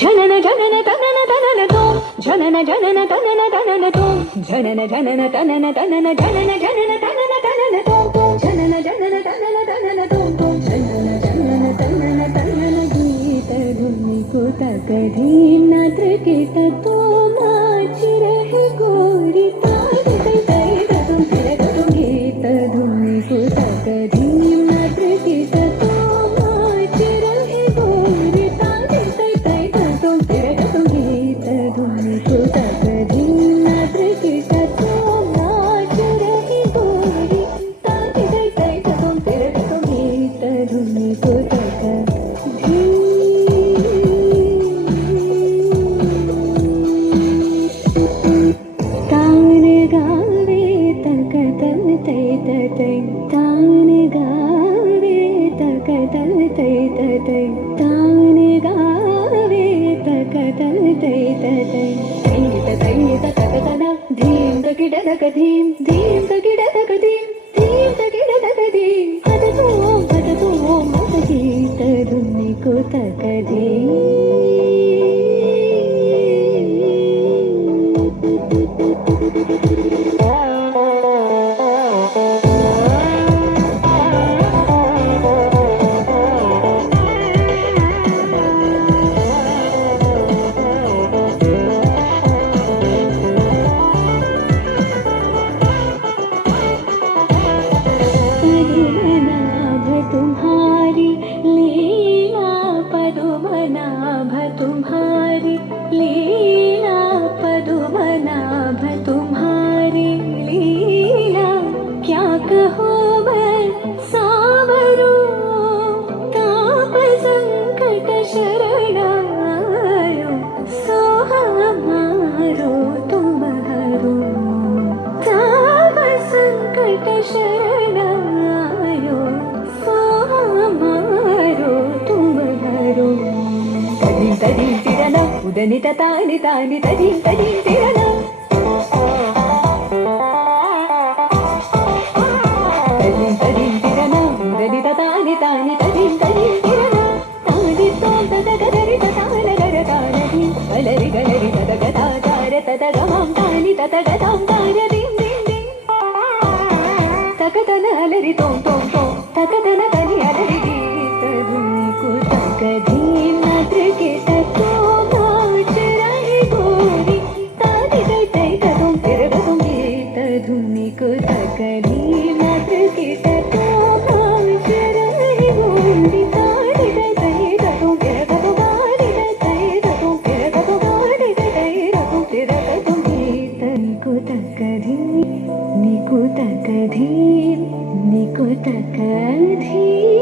जनन जनन तनन तनन तोम जनन जनन तनन तनन तोम जनन जनन तनन तनन जनन जनन तनन तनन तोम तोम जनन जनन तनन तनन तोम तोम जनन जनन तनन तनन गीत धुनी कुतक धीम नात्र कीत तो माझी रहे गोरी ताई ताई ताई तुम फिर तुम गीत धुनी कुतक धीम नात्र कीत तो माझी रहे गोरी ताई ताई ताई तुम फिर तुम गीत धुनी कुतक धीम नात्र कीत तो माझी रहे गोरी ताई ताई ताई तुम फिर तुम गीत धुनी कुतक तान गावे तकतल तै तै तान गावे तकतल तै तै तान गावे तकतल तै तै तैत तैत तकतना धीम तकिडनक धीम धीम तकिडनक धीम धीम तकिडनक धीम हदतो मत गीत धुनी कुतक धीम पद्मनाभ तुम्हारी लीला पद्मनाभ तुम्हारी लीला पद्मनाभ तुम्हारी लीला क्या कहो मैं सावरो ताप संकट शरणायो सो हमारो तुम हरो ताप संकट शरणायो सो हमारो तुम हरो तदी तदी तिरना उदनित तानि तानि तदी तदी तिरना तदी तदी तिरना उदनित तानि तानि तदी तदी तिरना तानि तोम तद गदरि तान गर तानि गलरि गलरि तद गदा तार तद गमं तानि तद गदां तार दिं दिं दिं तकतन अलरि तोम तोम तोम तकतन तनि अलरि गीत धुनी कुतक धीम नात्र कीत तो नाच रहे गोरी ताई ताई ताई तुम फिर तुम गीत धुनी कुतक धीम नात्र कीत तो नाच रहे गोरी ताई ताई ताई तुम फिर तुम गाड़ी ताई तुम फिर तुम गाड़ी ताई तुम फिर तुम गीत निकुतक धीम निकुतक धीम निकुतक धीम